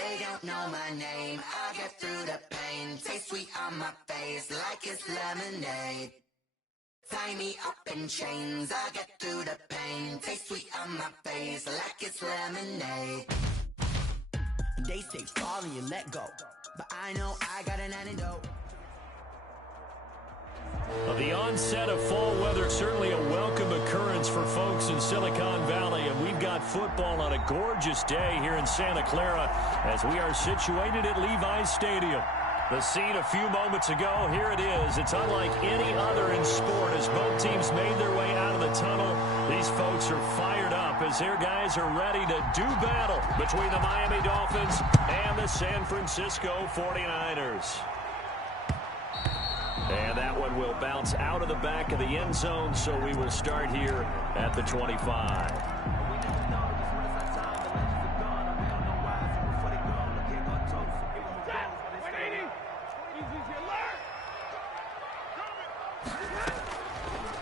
They don't know my name. I get through the pain. Taste sweet on my face like it's lemonade. Tie me up in chains. I get through the pain. Taste sweet on my face like it's lemonade. They say fall and you let go, but I know I got an antidote. Well, the onset of fall weather, certainly a welcome occurrence for folks in Silicon Valley, and we've got football on a gorgeous day here in Santa Clara as we are situated at Levi's Stadium. The scene a few moments ago, here it is. It's unlike any other in sport as both teams made their way out of the tunnel. These folks are fired up as their guys are ready to do battle between the Miami Dolphins and the San Francisco 49ers. And that one will bounce out of the back of the end zone, so we will start here at the 25.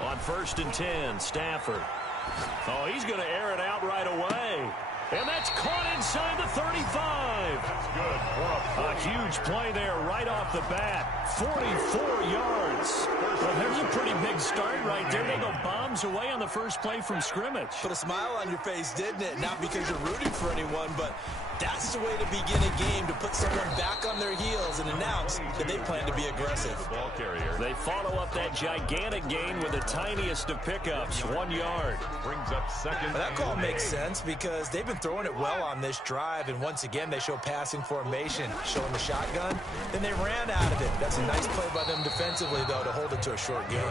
On 1st and 10, Stafford. Oh, he's going to air it out right away. And that's caught inside the 35. That's good. A huge play there right off the bat. 44 yards. Well, there's a pretty big start right there. They go bombs away on the first play from scrimmage. Put a smile on your face, didn't it? Not because you're rooting for anyone, but that's the way to begin a game, to put someone back on their heels and announce that they plan to be aggressive. Ball carrier. They follow up that gigantic gain with the tiniest of pickups, 1 yard. Brings up second. Well, that call makes sense because they've been throwing it well on this drive, and once again they show passing formation, showing the shotgun. Then they ran out of it. That's a nice play by them defensively, though, to hold it to a short gain.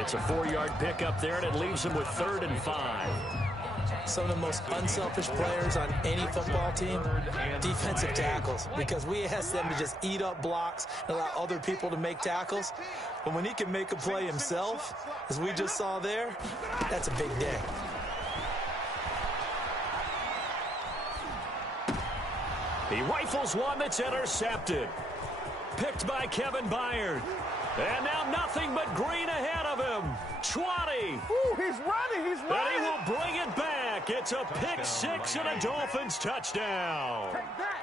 It's a 4-yard pickup there, and it leaves them with 3rd and 5. Some of the most unselfish players on any football team, defensive tackles, because we ask them to just eat up blocks and allow other people to make tackles. But when he can make a play himself, as we just saw there, that's a big day. He rifles one that's intercepted. Picked by Kevin Byard. And now nothing but green ahead of him. 20. Ooh, he's running. He's running. And he will bring it back. It's a pick six and a Dolphins touchdown. Take that.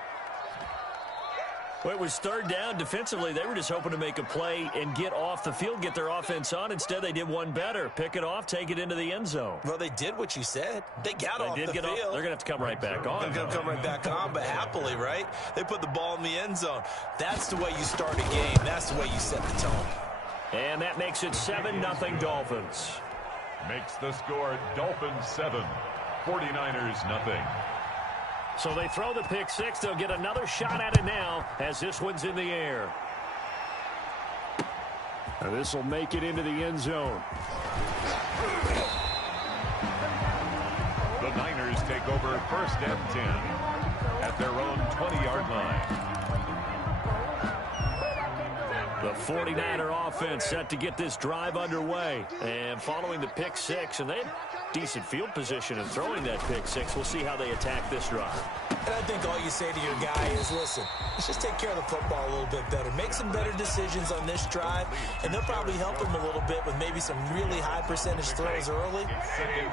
Well, it was 3rd down. Defensively, they were just hoping to make a play and get off the field, get their offense on. Instead, they did one better. Pick it off, take it into the end zone. Well, they did what you said. They got off the field. They're going to have to come right back on. They're going to come right back on, but happily, right? They put the ball in the end zone. That's the way you start a game. That's the way you set the tone. And that makes it 7-0 Dolphins. Makes the score Dolphins 7, 49ers nothing. So they throw the pick six. They'll get another shot at it now as this one's in the air. And this will make it into the end zone. The Niners take over 1st and 10 at their own 20-yard line. The 49er offense set to get this drive underway. And following the pick six, and they had decent field position in throwing that pick six. We'll see how they attack this drive. And I think all you say to your guy is, listen, let's just take care of the football a little bit better. Make some better decisions on this drive, and they'll probably help him a little bit with maybe some really high percentage throws early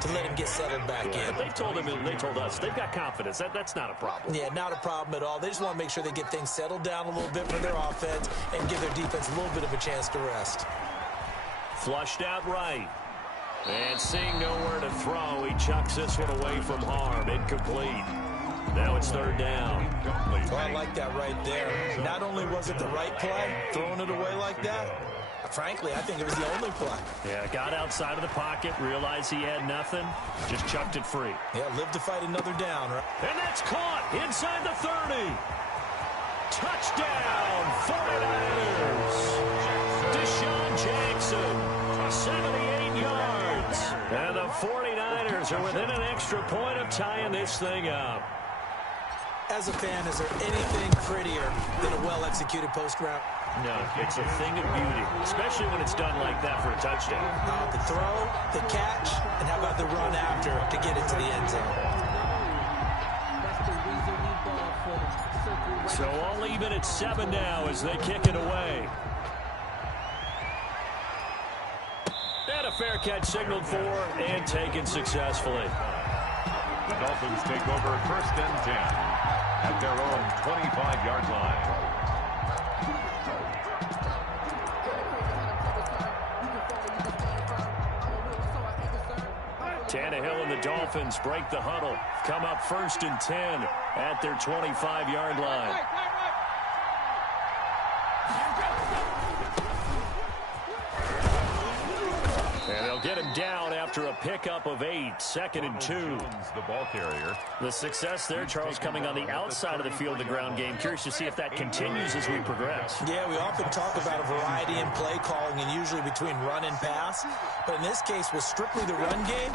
to let him get settled back in. They told him, and they told us, they've got confidence. That's not a problem. Yeah, not a problem at all. They just want to make sure they get things settled down a little bit for their offense and give their defense a little bit of a chance to rest. Flushed out right. And seeing nowhere to throw, he chucks this one away from harm. Incomplete. Now it's 3rd down. Well, I like that right there. Not only was it the right play, throwing it away like that, frankly, I think it was the only play. Yeah, got outside of the pocket, realized he had nothing, just chucked it free. Yeah, live to fight another down, right? And that's caught inside the 30. Touchdown, 49ers. Deshaun Jackson, 78 yards. And the 49ers are within an extra point of tying this thing up. As a fan, is there anything prettier than a well-executed post route? No, it's a thing of beauty, especially when it's done like that for a touchdown. The throw, the catch, and how about the run after to get it to the end zone? So all even at 7 now as they kick it away. And a fair catch signaled for and taken successfully. The Dolphins take over 1st and 10. at their own 25-yard line. Tannehill and the Dolphins break the huddle. Come up 1st and 10 at their 25-yard line. And they'll get him down after a pickup of 8, 2nd and 2. The ball carrier. The success there, Charles, coming on the outside of the field, the ground game. Curious to see if that continues as we progress. Yeah, we often talk about a variety in play calling and usually between run and pass. But in this case, with strictly the run game,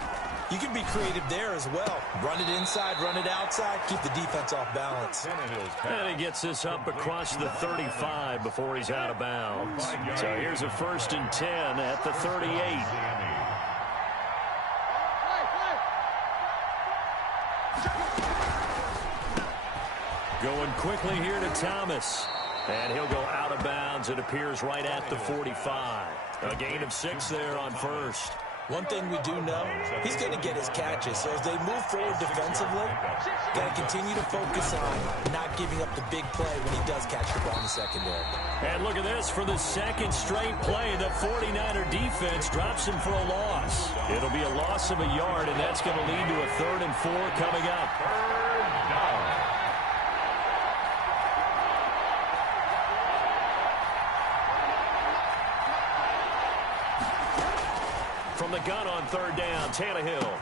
you can be creative there as well. Run it inside, run it outside, keep the defense off balance. And he gets this up across the 35 before he's out of bounds. So here's a 1st and 10 at the 38. Going quickly here to Thomas. And he'll go out of bounds. It appears right at the 45. A gain of 6 there on 1st. One thing we do know, he's going to get his catches. So as they move forward defensively, got to continue to focus on not giving up the big play when he does catch the ball in the secondary. And look at this. For the 2nd straight play, the 49er defense drops him for a loss. It'll be a loss of a yard, and that's going to lead to a 3rd and 4 coming up. From the gun on 3rd down, Tannehill.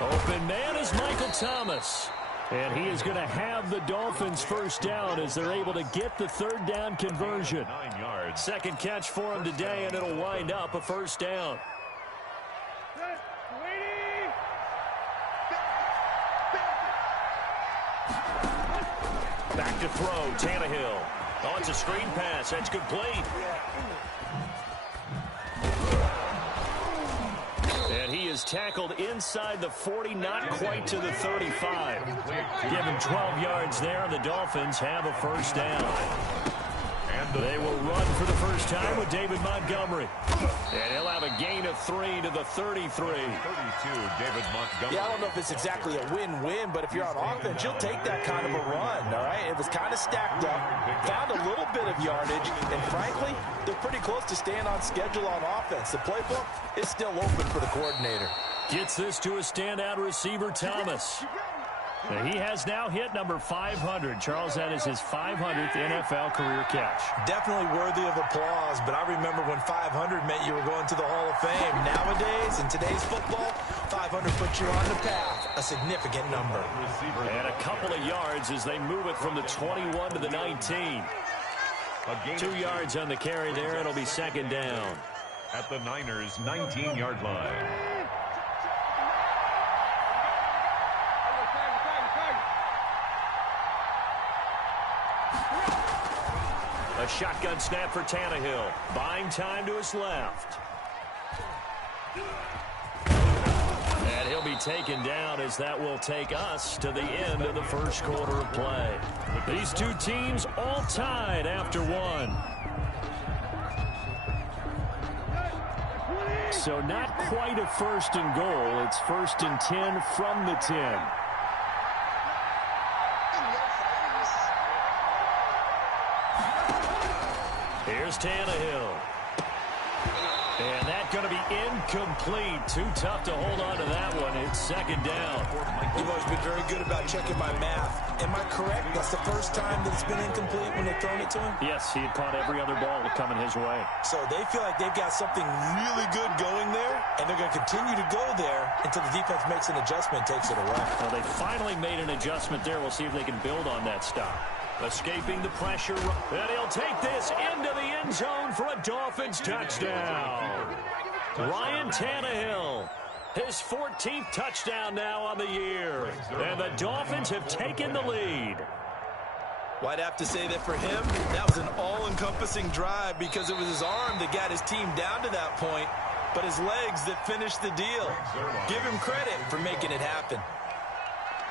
Open man is Michael Thomas. And he is going to have the Dolphins 1st down as they're able to get the 3rd down conversion. 9 yards. 2nd catch for him today, and it'll wind up a 1st down. Back to throw, Tannehill. Oh, it's a screen pass. That's complete. And he is tackled inside the 40, not quite to the 35. Give him 12 yards there, and the Dolphins have a 1st down. They will run for the first time with David Montgomery. And he'll have a gain of 3 to the 33. 32, David Montgomery. Yeah, I don't know if it's exactly a win-win, but if you're on offense, you'll take that kind of a run, all right? It was kind of stacked up, found a little bit of yardage, and frankly, they're pretty close to staying on schedule on offense. The playbook is still open for the coordinator. Gets this to a standout receiver, Thomas. He has now hit number 500. Charles, that is his 500th NFL career catch. Definitely worthy of applause, but I remember when 500 meant you were going to the Hall of Fame. Nowadays, in today's football, 500 puts you on the path, a significant number. And a couple of yards as they move it from the 21 to the 19. 2 yards on the carry there. It'll be 2nd down. At the Niners' 19-yard line. A shotgun snap for Tannehill. Buying time to his left. And he'll be taken down as that will take us to the end of the 1st quarter of play. These two teams all tied after 1. So not quite a 1st and goal. It's 1st and 10 from the 10. Here's Tannehill. And that's going to be incomplete. Too tough to hold on to that one. It's 2nd down. You've always been very good about checking my math. Am I correct? That's the first time that it's been incomplete when they've thrown it to him? Yes, he had caught every other ball coming his way. So they feel like they've got something really good going there, and they're going to continue to go there until the defense makes an adjustment and takes it away. Well, they finally made an adjustment there. We'll see if they can build on that stop. Escaping the pressure, and he'll take this into the end zone for a Dolphins touchdown. Ryan Tannehill, his 14th touchdown now on the year, and the Dolphins have taken the lead. Well, I'd have to say that for him, that was an all-encompassing drive because it was his arm that got his team down to that point, but his legs that finished the deal. Give him credit for making it happen.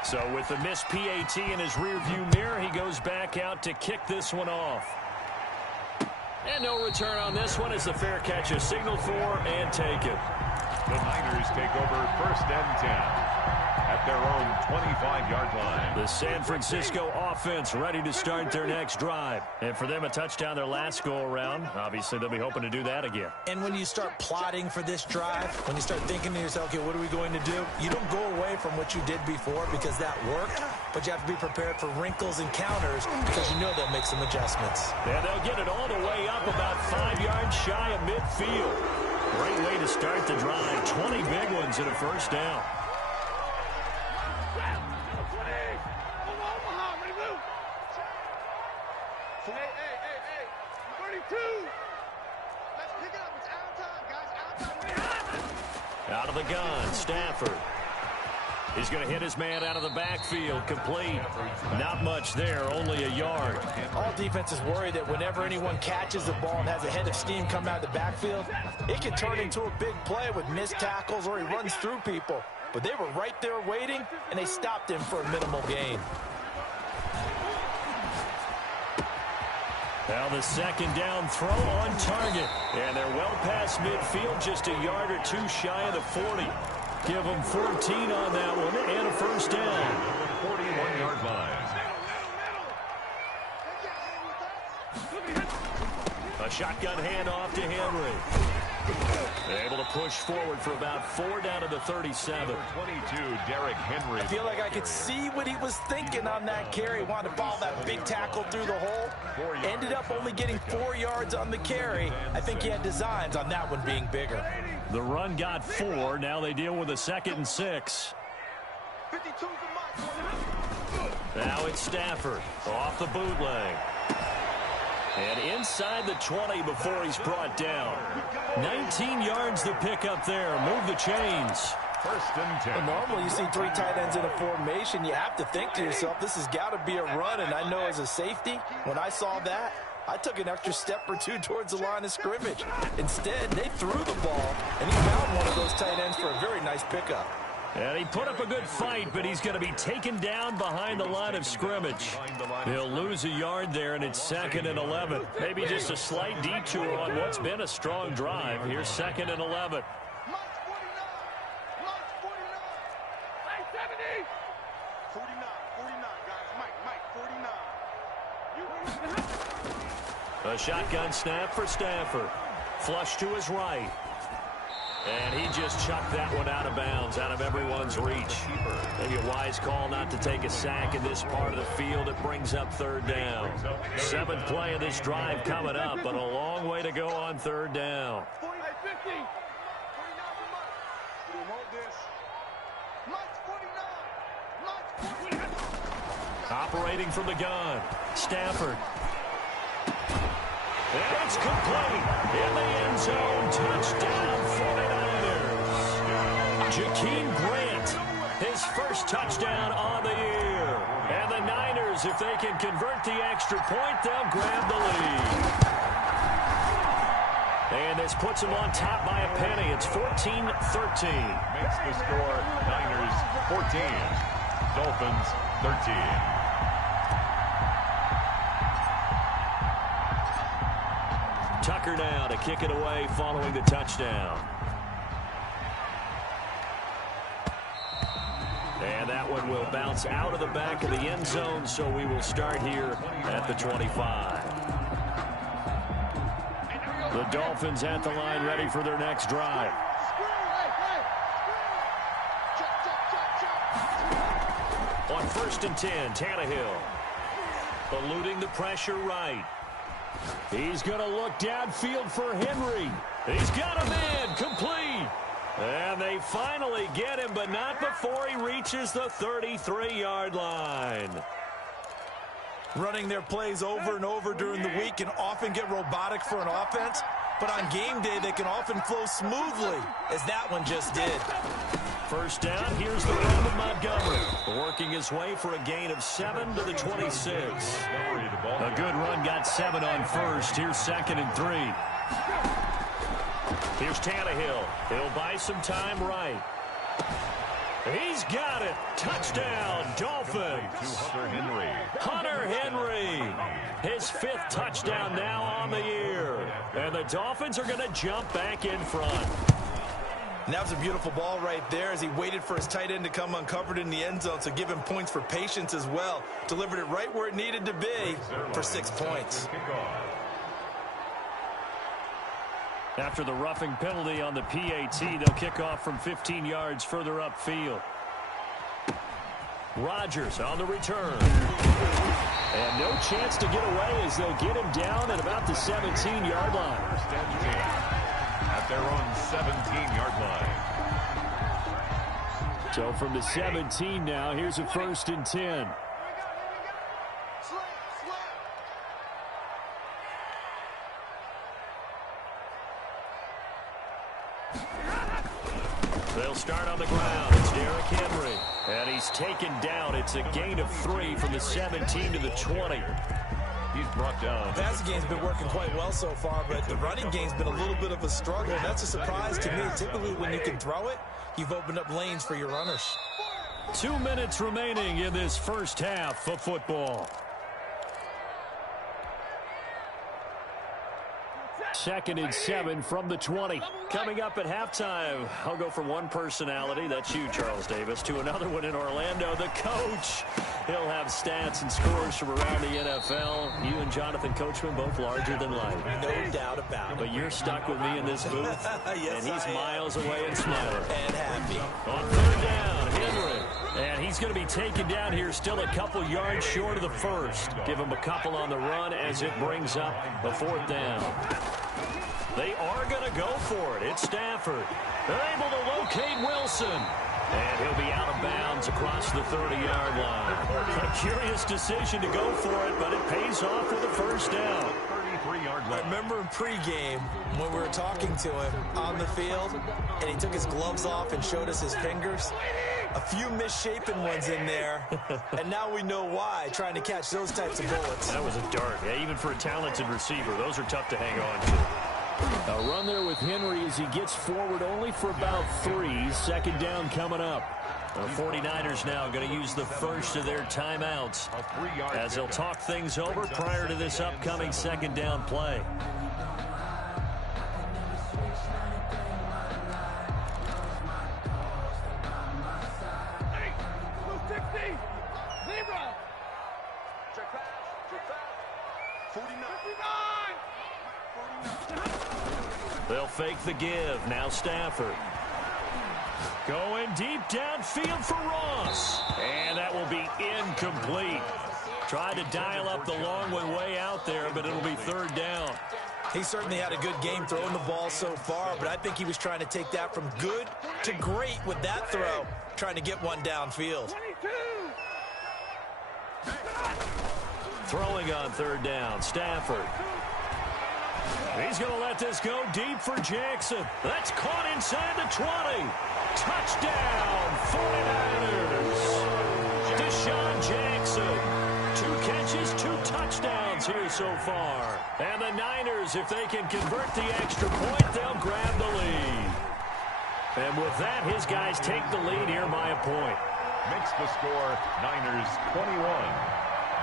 So with the missed PAT in his rearview mirror, he goes back out to kick this one off. And no return on this one as the fair catch is signaled for and taken. The Niners take over 1st and 10. at their own 25-yard line. The San Francisco offense ready to start their next drive. And for them, a touchdown their last go-around. Obviously, they'll be hoping to do that again. And when you start plotting for this drive, when you start thinking to yourself, okay, what are we going to do? You don't go away from what you did before because that worked, but you have to be prepared for wrinkles and counters because you know they'll make some adjustments. And they'll get it all the way up about 5 yards shy of midfield. Great way to start the drive. 20 big ones and a first down. Out of the gun, Stafford. He's going to hit his man out of the backfield, complete. Not much there, only a yard. All defenses worry that whenever anyone catches the ball and has a head of steam come out of the backfield, it can turn into a big play with missed tackles or he runs through people. But they were right there waiting, and they stopped him for a minimal gain. Now the second down throw on target. And they're well past midfield, just a yard or two shy of the 40. Give them 14 on that one and a first down. 41-yard line. A shotgun handoff to Henry. Able to push forward for about 4 down to the 37. 22, Derrick Henry. I feel like I could see what he was thinking on that carry. Wanted to follow that big tackle through the hole. Ended up only getting 4 yards on the carry. I think he had designs on that one being bigger. The run got 4. Now they deal with a 2nd and 6. Now it's Stafford off the bootleg. And inside the 20 before he's brought down. 19 yards the pick up there. Move the chains. First and 10. Well, normally you see 3 tight ends in a formation. You have to think to yourself, this has got to be a run. And I know as a safety, when I saw that, I took an extra step or two towards the line of scrimmage. Instead, they threw the ball, and he found one of those tight ends for a very nice pickup. And he put up a good fight, but he's going to be taken down behind the line of scrimmage. He'll lose a yard there, and it's 2nd and 11. Maybe just a slight detour on what's been a strong drive. Here's 2nd and 11. A shotgun snap for Stafford. Flush to his right. And he just chucked that one out of bounds, out of everyone's reach. Maybe a wise call not to take a sack in this part of the field. It brings up 3rd down. 7th play of this drive coming up, but a long way to go on 3rd down. Operating from the gun, Stafford. And it's complete in the end zone. Touchdown, 49ers. Jakeem Grant, his first touchdown on the year. And the Niners, if they can convert the extra point, they'll grab the lead. And this puts them on top by a penny. It's 14-13. Makes the score Niners 14, Dolphins 13. Tucker now to kick it away following the touchdown. And that one will bounce out of the back of the end zone, so we will start here at the 25. The Dolphins at the line ready for their next drive. On 1st and 10, Tannehill. Eluding the pressure right. He's going to look downfield for Henry. He's got him in, complete. And they finally get him, but not before he reaches the 33-yard line. Running their plays over and over during the week can often get robotic for an offense, but on game day they can often flow smoothly, as that one just did. First down, here's the run with Montgomery. Working his way for a gain of 7 to the 26. A good run, got 7 on first. Here's 2nd and 3. Here's Tannehill. He'll buy some time right. He's got it. Touchdown, Dolphins. Hunter Henry. His 5th touchdown now on the year. And the Dolphins are going to jump back in front. And that was a beautiful ball right there as he waited for his tight end to come uncovered in the end zone, so give him points for patience as well. Delivered it right where it needed to be for 6 points. After the roughing penalty on the PAT, they'll kick off from 15 yards further upfield. Rodgers on the return. And no chance to get away as they'll get him down at about the 17-yard line. First and 10 at their own 17-yard line. So from the 17 now, here's a first and 10. They'll start on the ground. It's Derrick Henry. And he's taken down. It's a gain of 3 from the 17 to the 20. He's brought down. The passing game's been working quite well so far, but the running game's been a little bit of a struggle. And that's a surprise to me. Typically, when you can throw it, you've opened up lanes for your runners. 2 minutes remaining in this first half of football. Second and 7 from the 20. Coming up at halftime, I'll go from one personality, that's you, Charles Davis, to another one in Orlando, the coach. He'll have stats and scores from around the NFL. You and Jonathan Coachman, both larger than life. No doubt about it. But you're stuck with me in this booth, yes, and he's miles away and smiling. And happy. On third down, Henry. And he's going to be taken down here, still a couple yards short of the first. Give him a couple on the run as it brings up a fourth down. They are going to go for it. It's Stafford. They're able to locate Wilson. And he'll be out of bounds across the 30-yard line. A curious decision to go for it, but it pays off with a first down. 33-yard I line. remember in pregame when we were talking to him on the field, and he took his gloves off and showed us his fingers. A few misshapen ones in there, and now we know why, trying to catch those types of bullets. That was a dart. Yeah, even for a talented receiver, those are tough to hang on to. A run there with Henry as he gets forward only for about 3. Second down coming up. The 49ers now going to use the first of their timeouts as they'll talk things over prior to this upcoming second down play. They'll fake the give. Now Stafford. Going deep downfield for Ross. And that will be incomplete. Tried to dial up the long one way out there, but it'll be third down. He certainly had a good game throwing the ball so far, but I think he was trying to take that from good to great with that throw, trying to get one downfield. Throwing on third down, Stafford. He's going to let this go deep for Jackson. That's caught inside the 20. Touchdown, 49ers. Deshaun Jackson. 2 catches, 2 touchdowns here so far. And the Niners, if they can convert the extra point, they'll grab the lead. And with that, his guys take the lead here by a point. Makes the score Niners 21,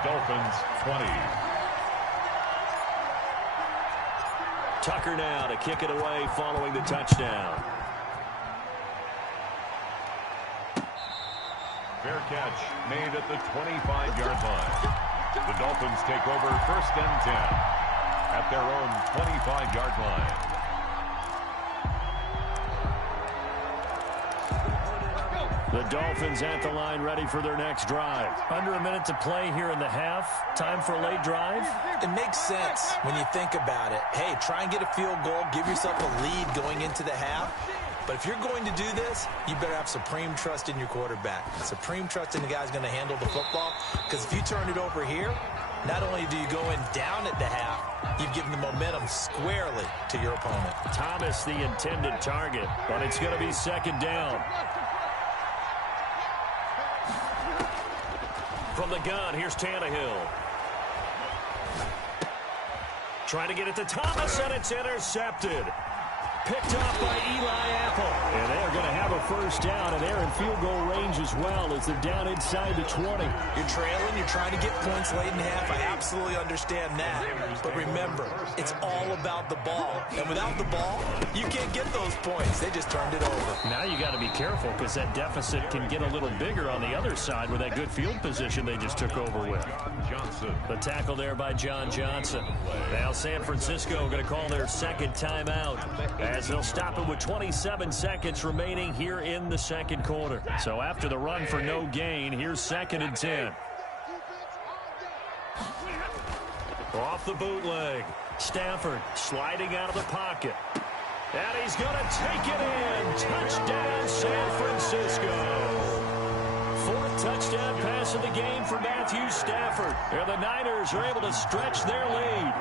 Dolphins 20. Tucker now to kick it away following the touchdown. Fair catch made at the 25-yard line. The Dolphins take over first and 10 at their own 25-yard line. The Dolphins at the line ready for their next drive. Under a minute to play here in the half. Time for a late drive. It makes sense when you think about it. Hey, try and get a field goal. Give yourself a lead going into the half. But if you're going to do this, you better have supreme trust in your quarterback. Supreme trust in the guy's going to handle the football. Because if you turn it over here, not only do you go in down at the half, you've given the momentum squarely to your opponent. Thomas the intended target, but it's going to be second down. From the gun, here's Tannehill. Trying to get it to Thomas, and it's intercepted. Picked off by Eli Apple. And they're going to have a first down, and they're in field goal range as well as they're down inside the 20. You're trailing, you're trying to get points late in half. I absolutely understand that. But remember, it's all about the ball. And without the ball, you can't get those points. They just turned it over. Now you got to be careful because that deficit can get a little bigger on the other side with that good field position they just took over with. The tackle there by John Johnson. Now San Francisco going to call their second timeout as they'll stop it with 27 seconds remaining here in the second quarter. So after the run for no gain, here's 2nd and 10. Off the bootleg. Stafford sliding out of the pocket. And he's going to take it in. Touchdown, San Francisco. 4th touchdown pass of the game for Matthew Stafford. And the Niners are able to stretch their lead.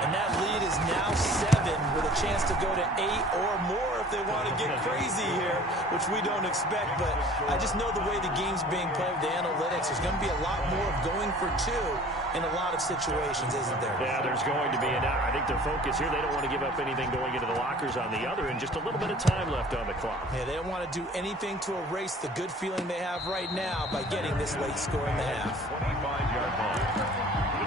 And that lead is now 7 with a chance to go to 8 or more if they want to get crazy here, which we don't expect. But I just know the way the game's being played with the analytics, there's going to be a lot more of going for 2 in a lot of situations, isn't there? Yeah, there's going to be. And I think their focus here, they don't want to give up anything going into the lockers on the other, and just a little bit of time left on the clock. Yeah, they don't want to do anything to erase the good feeling they have right now by getting this late score in the half. 25-yard line.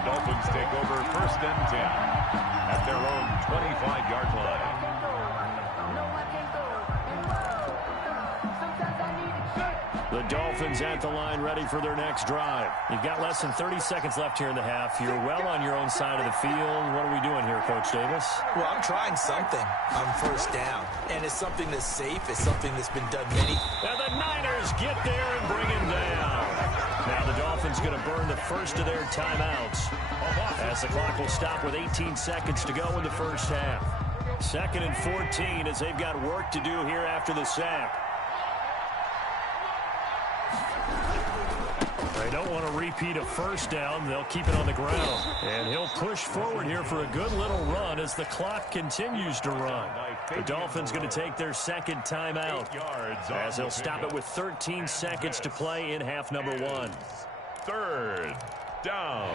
The Dolphins take over 1st and 10 at their own 25-yard line. The Dolphins at the line ready for their next drive. You've got less than 30 seconds left here in the half. You're well on your own side of the field. What are we doing here, Coach Davis? Well, I'm trying something on 1st down. And it's something that's safe. It's something that's been done many. And the Niners get there and bring him down. Now the Dolphins going to burn the first of their timeouts as the clock will stop with 18 seconds to go in the first half. 2nd and 14 as they've got work to do here after the sack. They don't want to repeat a first down. They'll keep it on the ground. And he'll push forward here for a good little run as the clock continues to run. The Dolphins going to take their 2nd timeout as they'll stop it with 13 seconds to play in half number 1. 3rd down.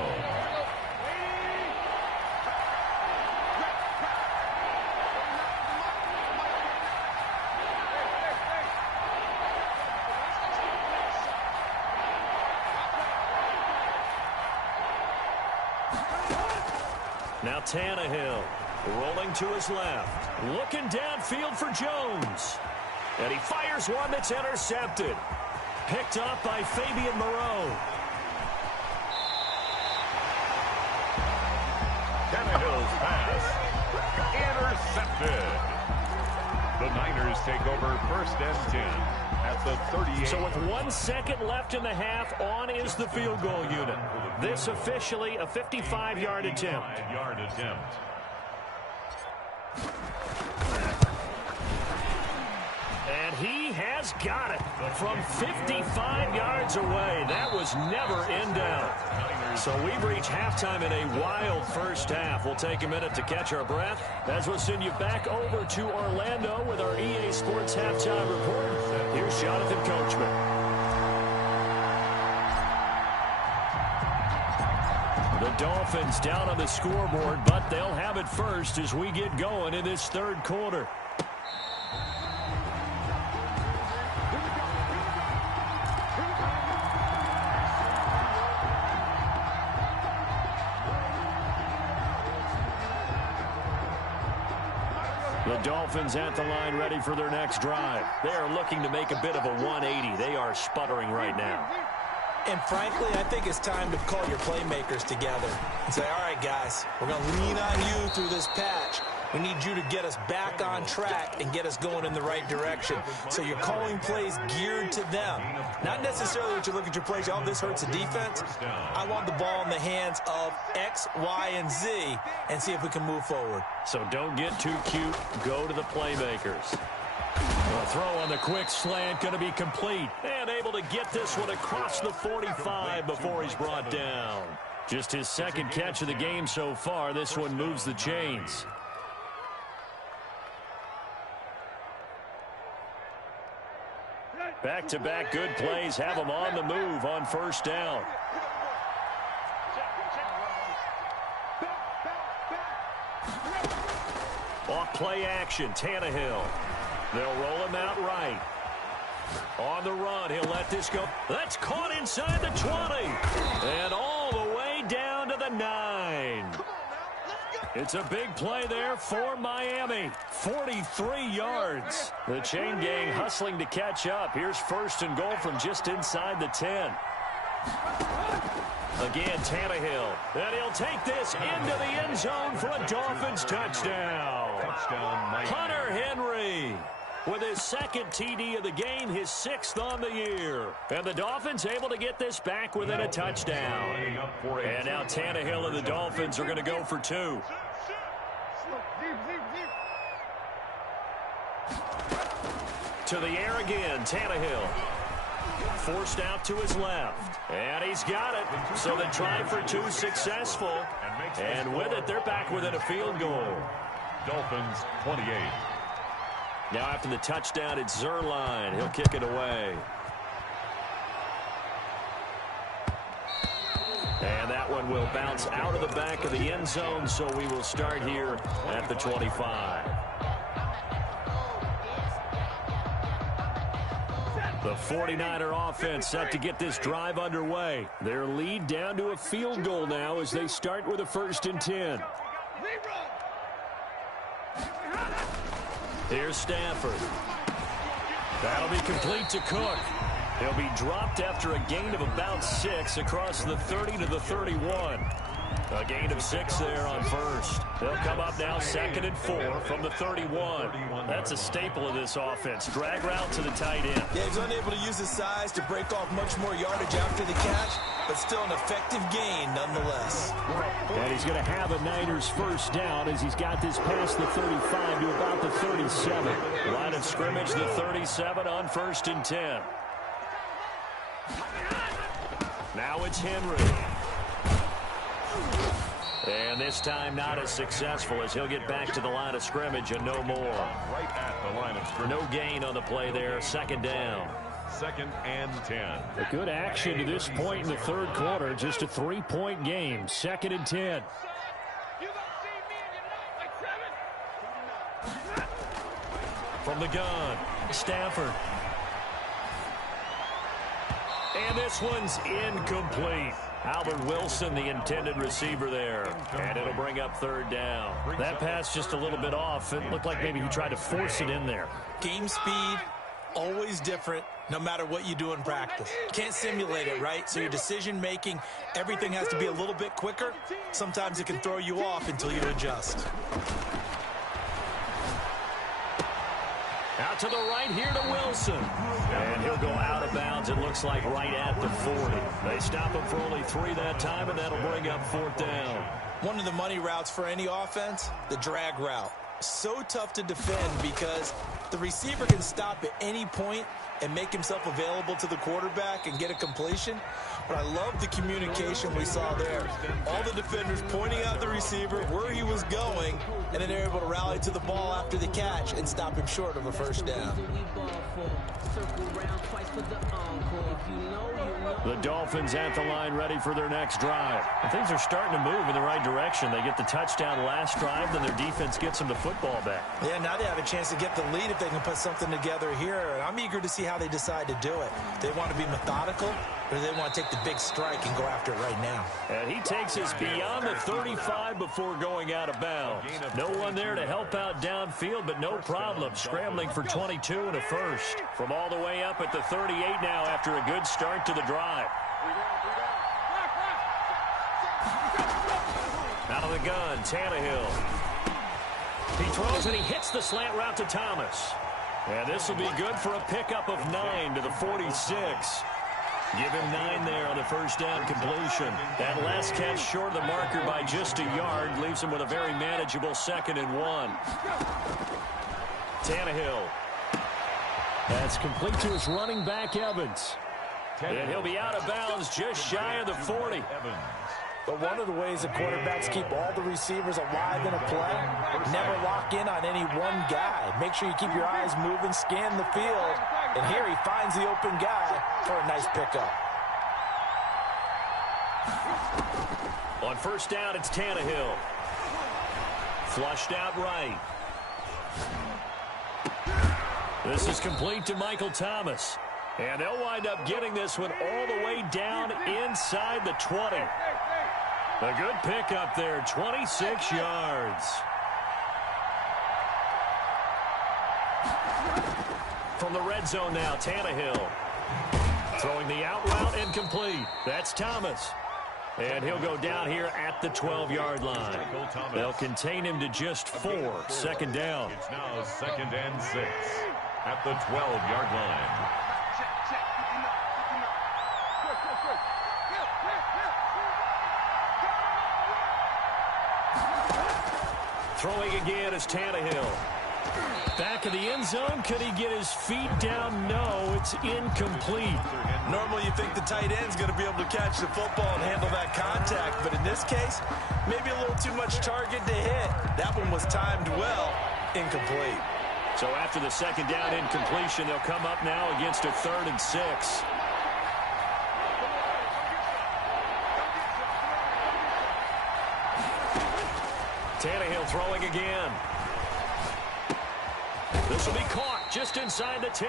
Now Tannehill rolling to his left. Looking downfield for Jones. And he fires one that's intercepted. Picked up by Fabian Moreau. Tannehill's pass intercepted. The Niners take over 1st and 10 at the 38. So with 1 second left in the half, on is the field goal unit. This officially a 55-yard attempt. And he has got it from 55 yards away. That was never in doubt. So we've reached halftime in a wild first half. We'll take a minute to catch our breath as we'll send you back over to Orlando with our EA Sports Halftime Report. Here's Jonathan Coachman. The Dolphins down on the scoreboard, but they'll have it first as we get going in this 3rd quarter. The Dolphins at the line ready for their next drive. They are looking to make a bit of a 180. They are sputtering right now. And frankly, I think it's time to call your playmakers together and say, all right, guys, we're going to lean on you through this patch. We need you to get us back on track and get us going in the right direction. So you're calling plays geared to them. Not necessarily that you look at your plays, oh, this hurts the defense. I want the ball in the hands of X, Y, and Z and see if we can move forward. So don't get too cute. Go to the playmakers. The throw on the quick slant going to be complete. And able to get this one across the 45 before he's brought down. Just his 2nd catch of the game so far. This one moves the chains. Back-to-back good plays have them on the move on 1st down. Off play action, Tannehill. They'll roll him out right. On the run, he'll let this go. That's caught inside the 20. And all the way down to the 9. It's a big play there for Miami. 43 yards. The chain gang hustling to catch up. Here's 1st and goal from just inside the 10. Again, Tannehill. And he'll take this into the end zone for a Dolphins touchdown. Hunter Henry with his 2nd TD of the game, his 6th on the year. And the Dolphins able to get this back within a touchdown. And now Tannehill and the Dolphins are going to go for 2. To the air again, Tannehill. Forced out to his left. And he's got it. So the try for 2 successful. And with it, they're back within a field goal. Dolphins 28. Now after the touchdown, it's Zerline. He'll kick it away. And that one will bounce out of the back of the end zone, so we will start here at the 25. The 49er offense set to get this drive underway. Their lead down to a field goal now as they start with a 1st and 10. Here's Stafford. That'll be complete to Cook. He'll be dropped after a gain of about 6 across the 30 to the 31. A gain of 6 there on 1st. They'll come up now 2nd and 4 from the 31. That's a staple of this offense. Drag route to the tight end. Yeah, he's unable to use his size to break off much more yardage after the catch, but still an effective gain nonetheless. And he's going to have a Niners 1st down as he's got this past the 35 to about the 37. Line of scrimmage, the 37 on 1st and 10. Now it's Henry. And this time not as successful as he'll get back to the line of scrimmage and no more. Right at the line of scrimmage. No gain on the play there. 2nd down. 2nd and 10. A good action to this point in the 3rd quarter. Just a 3-point game. 2nd and 10. From the gun, Stafford. And this one's incomplete. Albert Wilson, the intended receiver there. And it'll bring up 3rd down. That pass just a little bit off. It looked like maybe he tried to force it in there. Game speed, always different, no matter what you do in practice. Can't simulate it, right? So your decision-making, everything has to be a little bit quicker. Sometimes it can throw you off until you adjust. Out to the right here to Wilson. And he'll go out of bounds, it looks like, right at the 40. They stop him for only 3 that time, and that'll bring up 4th down. One of the money routes for any offense, the drag route. So tough to defend because the receiver can stop at any point and make himself available to the quarterback and get a completion. But I love the communication we saw there. All the defenders pointing out the receiver, where he was going, and then they're able to rally to the ball after the catch and stop him short of a 1st down. The Dolphins at the line ready for their next drive. And things are starting to move in the right direction. They get the touchdown last drive, then their defense gets them the football back. Yeah, now they have a chance to get the lead if they can put something together here. And I'm eager to see how they decide to do it. They want to be methodical, or do they want to take the big strike and go after it right now? And he takes us beyond the 35 before going out of bounds. No one there to help out downfield, but no problem. Scrambling for 22 and a 1st. From all the way up at the 38 now after a good start to the drive. Out of the gun, Tannehill. He throws and he hits the slant route to Thomas. And this will be good for a pickup of 9 to the 46. Give him 9 there on the 1st down completion. That last catch short of the marker by just a yard leaves him with a very manageable 2nd and 1. Tannehill. That's complete to his running back, Evans. And he'll be out of bounds just shy of the 40. But one of the ways that quarterbacks keep all the receivers alive in a play, never lock in on any one guy. Make sure you keep your eyes moving, scan the field. And here he finds the open guy for a nice pickup. On 1st down, it's Tannehill. Flushed out right. This is complete to Michael Thomas. And they'll wind up getting this one all the way down inside the 20. A good pickup there, 26 yards. From the red zone now, Tannehill. Throwing the out route incomplete. That's Thomas. And he'll go down here at the 12-yard line. They'll contain him to just 4. Second down. It's now 2nd and 6 at the 12-yard line. Throwing again is Tannehill. Back of the end zone. Could he get his feet down? No, it's incomplete. Normally you think the tight end's going to be able to catch the football and handle that contact, but in this case, maybe a little too much target to hit. That one was timed well. Incomplete. So after the second down incompletion, they'll come up now against a 3rd and 6. Tannehill throwing again. This will be caught just inside the 10.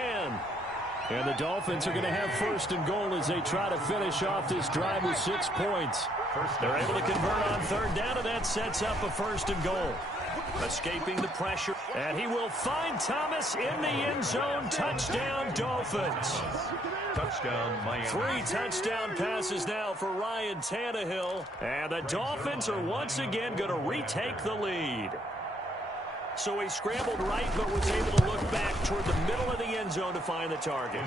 And the Dolphins are going to have 1st and goal as they try to finish off this drive with 6 points. They're able to convert on 3rd down, and that sets up a 1st and goal. Escaping the pressure. And he will find Thomas in the end zone. Touchdown, Dolphins. Touchdown, Miami. 3 touchdown passes now for Ryan Tannehill. And the Dolphins are once again going to retake the lead. So he scrambled right, but was able to look back toward the middle of the end zone to find the target.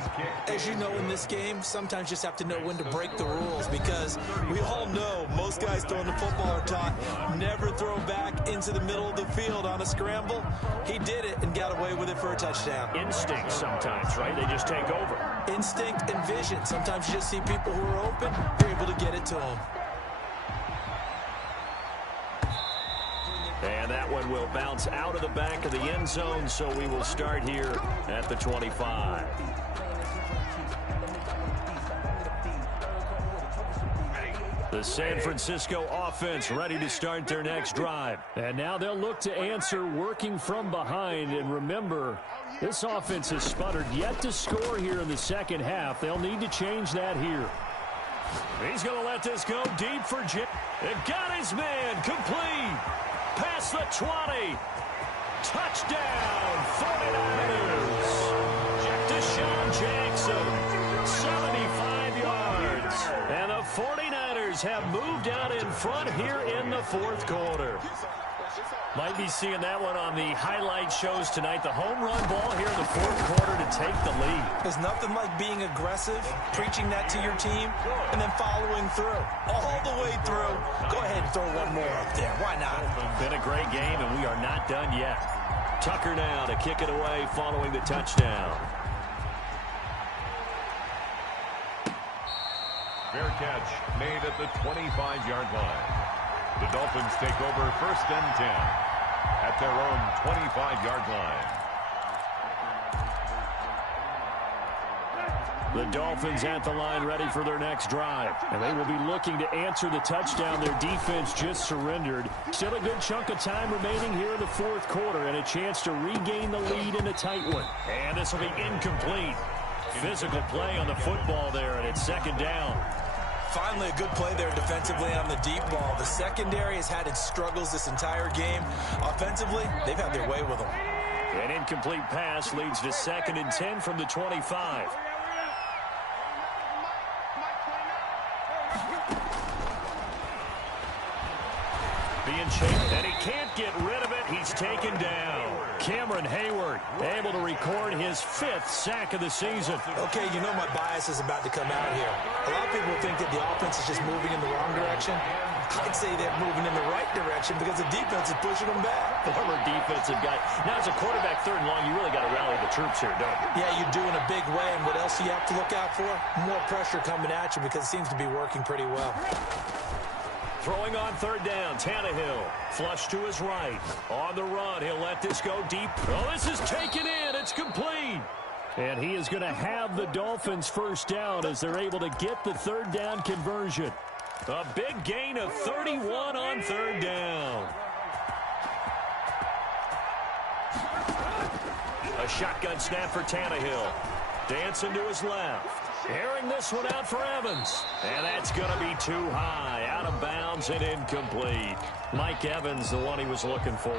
As you know, in this game, sometimes you just have to know when to break the rules, because we all know most guys throwing the football are taught never throw back into the middle of the field on a scramble. He did it and got away with it for a touchdown. Instinct sometimes, right? They just take over. Instinct and vision. Sometimes you just see people who are open, you're able to get it to them. And that one will bounce out of the back of the end zone, so we will start here at the 25. The San Francisco offense ready to start their next drive. And now they'll look to answer working from behind. And remember, this offense has sputtered yet to score here in the second half. They'll need to change that here. He's going to let this go deep for Jim. They've got his man complete. Past the 20. Touchdown, 49ers. Deshaun Jackson, 75 yards. And the 49ers have moved out in front here in the 4th quarter. Might be seeing that one on the highlight shows tonight. The home run ball here in the 4th quarter to take the lead. There's nothing like being aggressive, preaching that to your team, and then following through. All the way through. Go ahead and throw one more up there. Why not? Been a great game, and we are not done yet. Tucker now to kick it away following the touchdown. Fair catch made at the 25-yard line. The Dolphins take over 1st and 10 at their own 25-yard line. The Dolphins at the line ready for their next drive. And they will be looking to answer the touchdown their defense just surrendered. Still a good chunk of time remaining here in the 4th quarter and a chance to regain the lead in a tight one. And this will be incomplete. Physical play on the football there, and it's 2nd down. Finally, a good play there defensively on the deep ball. The secondary has had its struggles this entire game. Offensively, they've had their way with them. An incomplete pass leads to 2nd and 10 from the 25. Being chased, and he can't get rid of it. He's taken down. Cameron Hayward able to record his 5th sack of the season. Okay, you know my bias is about to come out here. A lot of people think that the offense is just moving in the wrong direction. I'd say they're moving in the right direction because the defense is pushing them back. Former defensive guy. Now, as a quarterback 3rd and long, you really got to rally the troops here, don't you? Yeah, you do in a big way. And what else do you have to look out for? More pressure coming at you because it seems to be working pretty well. Throwing on 3rd down, Tannehill. Flush to his right. On the run, he'll let this go deep. Oh, this is taken in. It's complete. And he is going to have the Dolphins 1st down as they're able to get the 3rd down conversion. A big gain of 31 on 3rd down. A shotgun snap for Tannehill. Dancing to his left. Airing this one out for Evans. And that's going to be too high. Out of bounds and incomplete. Mike Evans, the one he was looking for.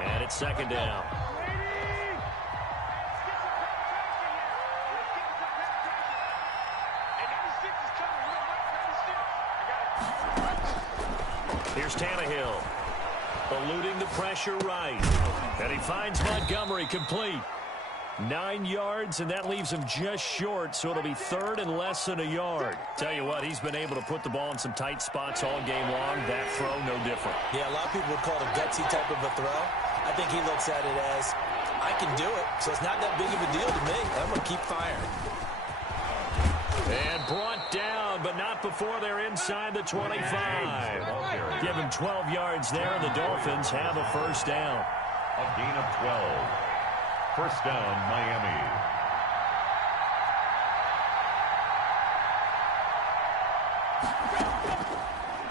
And it's second down. Here's Tannehill. Eluding the pressure right. And he finds Montgomery complete. 9 yards, and that leaves him just short, so it'll be third and less than a yard. Tell you what, he's been able to put the ball in some tight spots all game long. That throw, no different. Yeah, a lot of people would call it a gutsy type of a throw. I think he looks at it as, I can do it, so it's not that big of a deal to me. I'm going to keep firing. And brought down, but not before they're inside the 25. Give him 12 yards there, and the Dolphins have a first down. A gain of 12. First down, Miami.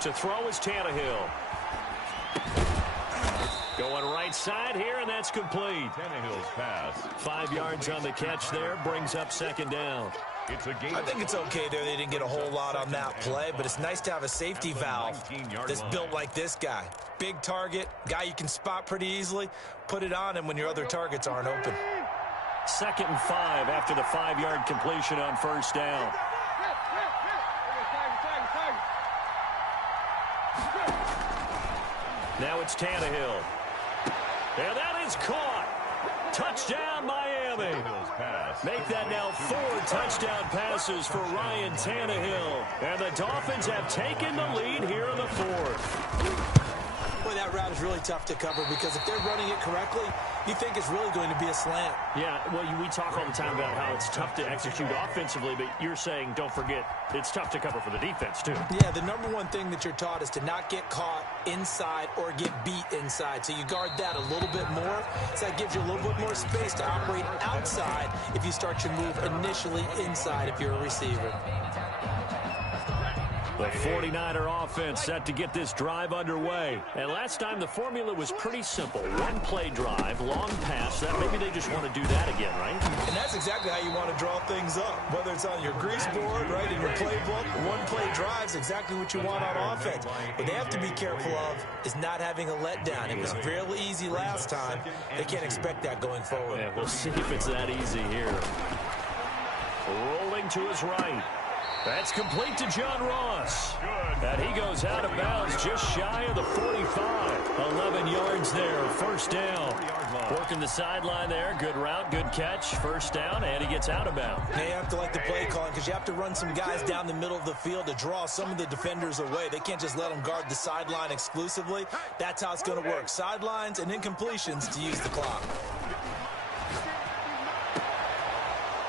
To throw is Tannehill. Going right side here, and that's complete. Tannehill's pass. 5 yards on the catch there, brings up second down. It's a gain. I think it's okay there. They didn't get a whole lot on that play, but it's nice to have a safety valve that's built like this guy. Big target, guy you can spot pretty easily. Put it on him when your other targets aren't open. 2nd and 5 after the 5-yard completion on first down. Now it's Tannehill. And that is caught. Touchdown, Miami. Make that now 4 touchdown passes for Ryan Tannehill. And the Dolphins have taken the lead here in the 4th. Boy, that route is really tough to cover because if they're running it correctly, you think it's really going to be a slant. Yeah, well, we talk all the time about how it's tough to execute offensively, but you're saying, don't forget, it's tough to cover for the defense, too. Yeah, the number one thing that you're taught is to not get caught inside or get beat inside. So you guard that a little bit more. So that gives you a little bit more space to operate outside if you start your move initially inside if you're a receiver. The 49er offense set to get this drive underway. And last time the formula was pretty simple. One play drive, long pass. That maybe they just want to do that again, right? And that's exactly how you want to draw things up. Whether it's on your grease board, right, in your playbook, one play drive's exactly what you want on offense. What they have to be careful of is not having a letdown. It was really easy last time. They can't expect that going forward. Yeah, we'll see if it's that easy here. Rolling to his right. That's complete to John Ross. And he goes out of bounds just shy of the 45. 11 yards there, first down. Working the sideline there. Good route, good catch, first down, and he gets out of bounds. Now you have to like the play calling because you have to run some guys down the middle of the field to draw some of the defenders away. They can't just let them guard the sideline exclusively. That's how it's going to work. Sidelines and incompletions to use the clock.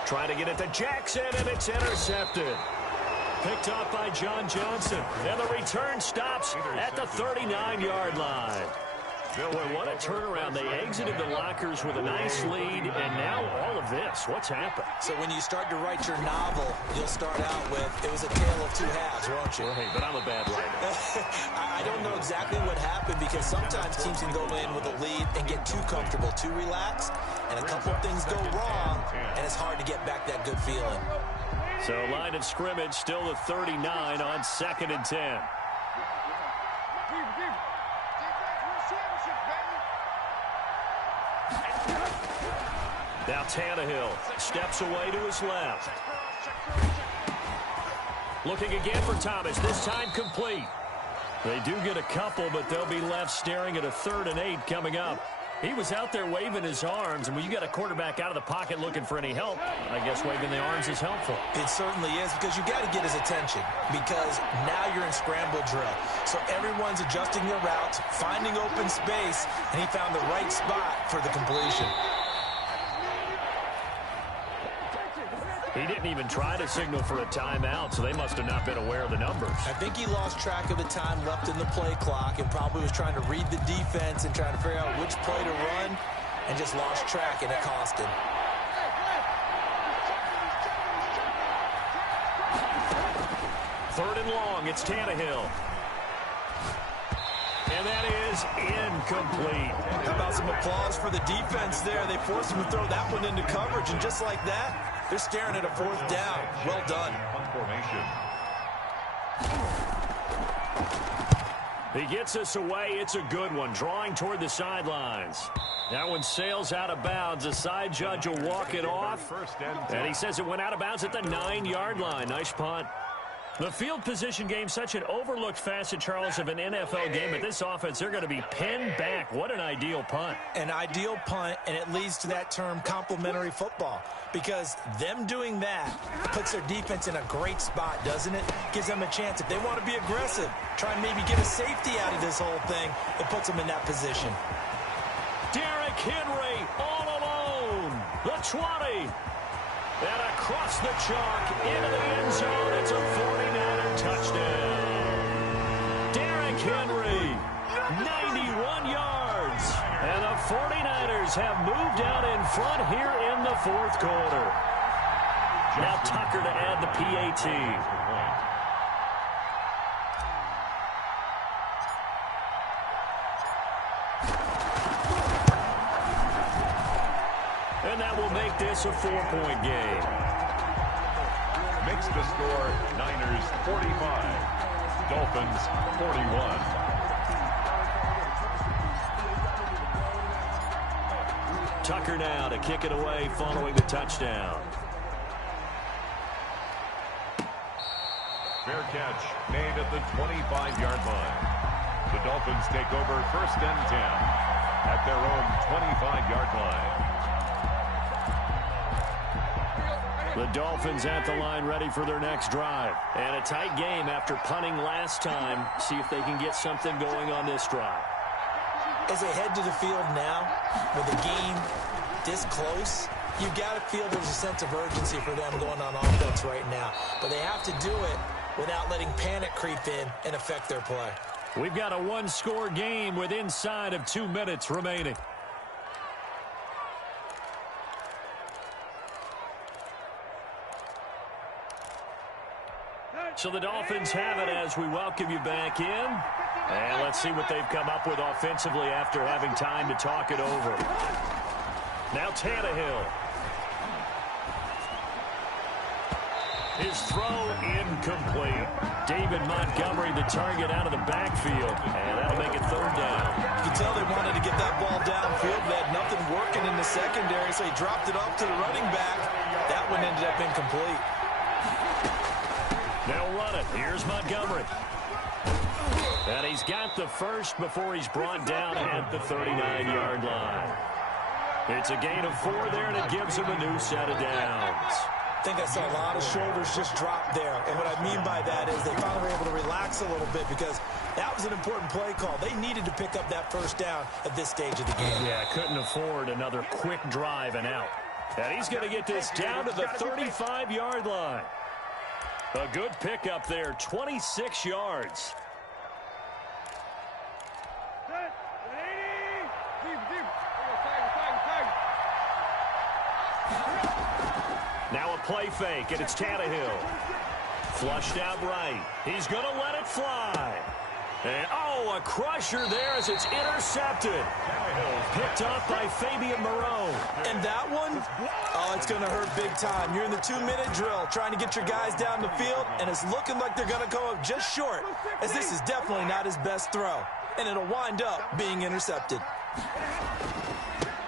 Trying to get it to Jackson, and it's intercepted. Picked up by John Johnson. And the return stops at the 39-yard line. Boy, what a turnaround. They exited the lockers with a nice lead, and now all of this. What's happened? So when you start to write your novel, you'll start out with, it was a tale of two halves, won't you? Right, but I'm a bad writer. I don't know exactly what happened because sometimes teams can go in with a lead and get too comfortable, too relaxed, and a couple of things go wrong, and it's hard to get back that good feeling. So line of scrimmage still the 39 on 2nd and 10. Now Tannehill steps away to his left. Looking again for Thomas, this time complete. They do get a couple, but they'll be left staring at a 3rd and 8 coming up. He was out there waving his arms, and when you got a quarterback out of the pocket looking for any help, I guess waving the arms is helpful. It certainly is because you got to get his attention because now you're in scramble drill. So everyone's adjusting their routes, finding open space, and he found the right spot for the completion. He didn't even try to signal for a timeout, so they must have not been aware of the numbers. I think he lost track of the time left in the play clock and probably was trying to read the defense and trying to figure out which play to run and just lost track, and it cost him. Third and long, it's Tannehill. And that is incomplete. How about some applause for the defense there? They forced him to throw that one into coverage, and just like that, they're staring at a fourth down. Well done. He gets us away. It's a good one, drawing toward the sidelines. That one sails out of bounds. The side judge will walk it off, and he says it went out of bounds at the 9-yard line. Nice punt. The field position game, such an overlooked facet, Charles, of an NFL game. But this offense, they're going to be pinned back. What an ideal punt. An ideal punt, and it leads to that term complementary football. Because them doing that puts their defense in a great spot, doesn't it? Gives them a chance. If they want to be aggressive, try and maybe get a safety out of this whole thing, it puts them in that position. Derrick Henry all alone. The 20. And across the chalk into the end zone. It's a 49er touchdown. Derrick Henry, 91 yards. And the 49ers have moved out in front here in the fourth quarter. Now Tucker to add the PAT. And that will make this a 4-point game. Makes the score Niners 45, Dolphins 41. Tucker now to kick it away following the touchdown. Fair catch made at the 25-yard line. The Dolphins take over 1st and 10 at their own 25-yard line. The Dolphins at the line ready for their next drive. And a tight game after punting last time. See if they can get something going on this drive. As they head to the field now, with the game this close, you've got to feel there's a sense of urgency for them going on offense right now. But they have to do it without letting panic creep in and affect their play. We've got a one-score game with inside of 2 minutes remaining. So the Dolphins have it as we welcome you back in. And let's see what they've come up with offensively after having time to talk it over. Now Tannehill. His throw incomplete. David Montgomery, the target out of the backfield. And that'll make it 3rd down. You can tell they wanted to get that ball downfield. They had nothing working in the secondary, so he dropped it off to the running back. That one ended up incomplete. They'll run it. Here's Montgomery. And he's got the first before he's brought down at the 39-yard line. It's a gain of 4 there, and it gives him a new set of downs. I think I saw a lot of shoulders just drop there. And what I mean by that is they finally were able to relax a little bit because that was an important play call. They needed to pick up that first down at this stage of the game. Yeah, couldn't afford another quick drive and out. And he's going to get this down to the 35-yard line. A good pickup there, 26 yards. Now a play fake, and it's Tannehill. Flushed out right. He's going to let it fly. And, oh, a crusher there as it's intercepted. Picked up by Fabian Moreau. And that one, oh, it's going to hurt big time. You're in the 2-minute drill trying to get your guys down the field, and it's looking like they're going to go up just short, as this is definitely not his best throw. And it'll wind up being intercepted.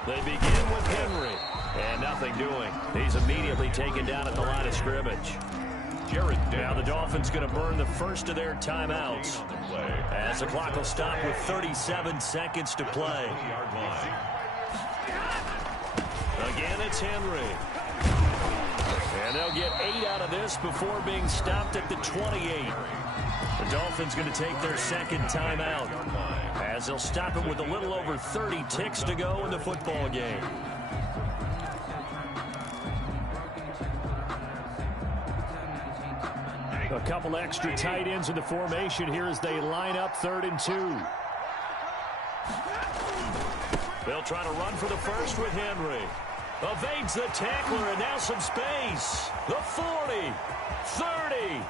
They begin with Henry. And nothing doing. He's immediately taken down at the line of scrimmage. Now the Dolphins going to burn the first of their timeouts as the clock will stop with 37 seconds to play. Again, it's Henry. And they'll get 8 out of this before being stopped at the 28. The Dolphins going to take their second timeout as they'll stop it with a little over 30 ticks to go in the football game. A couple extra tight ends in the formation here as they line up 3rd and 2. They'll try to run for the first with Henry. Evades the tackler, and now some space. The 40, 30.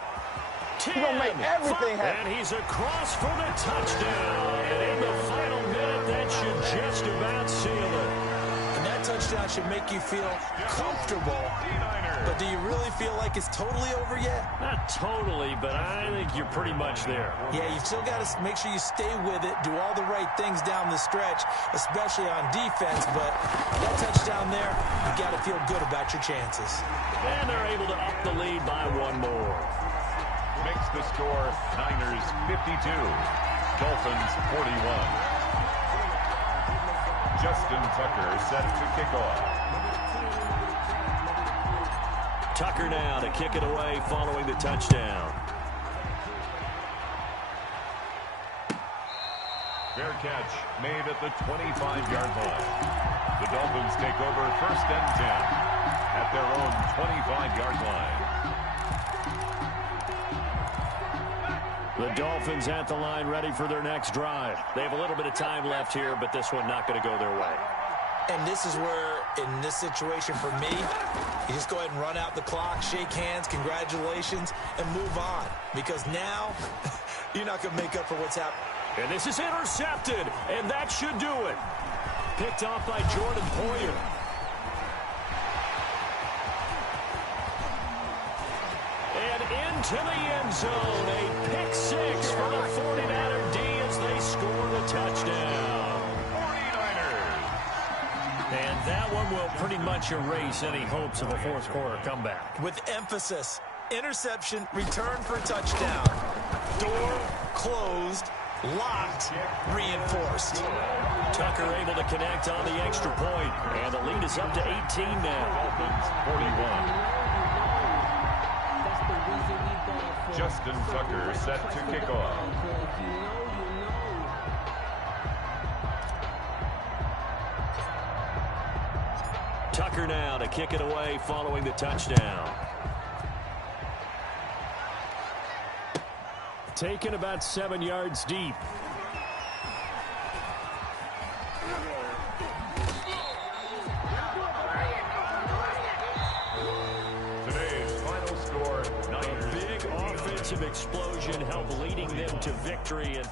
10. He's going to make everything happen. And he's across for the touchdown. And in the final minute, that should just about seal it. And that touchdown should make you feel comfortable. But do you really feel like it's totally over yet? Not totally, but I think you're pretty much there. Yeah, you've still got to make sure you stay with it, do all the right things down the stretch, especially on defense. But that touchdown there, you got to feel good about your chances. And they're able to up the lead by one more. Makes the score Niners 52, Dolphins 41. Justin Tucker set to kick off. Tucker now to kick it away following the touchdown. Fair catch made at the 25-yard line. The Dolphins take over 1st and 10 at their own 25-yard line. The Dolphins at the line ready for their next drive. They have a little bit of time left here, but this one not going to go their way. And this is where, in this situation for me, you just go ahead and run out the clock, shake hands, congratulations, and move on. Because now, you're not going to make up for what's happened. And this is intercepted, and that should do it. Picked off by Jordan Poyer. And into the end zone, a pick six for the 49er D as they score the touchdown. And that one will pretty much erase any hopes of a fourth quarter comeback. With emphasis, interception, return for a touchdown. Door closed, locked, reinforced. Tucker able to connect on the extra point, and the lead is up to 18 now. Dolphins 41. Justin Tucker set to kick off. Tucker now to kick it away following the touchdown. Taken about 7 yards deep. Today's final score, Niners. Big offensive explosion helped leading them to victory. And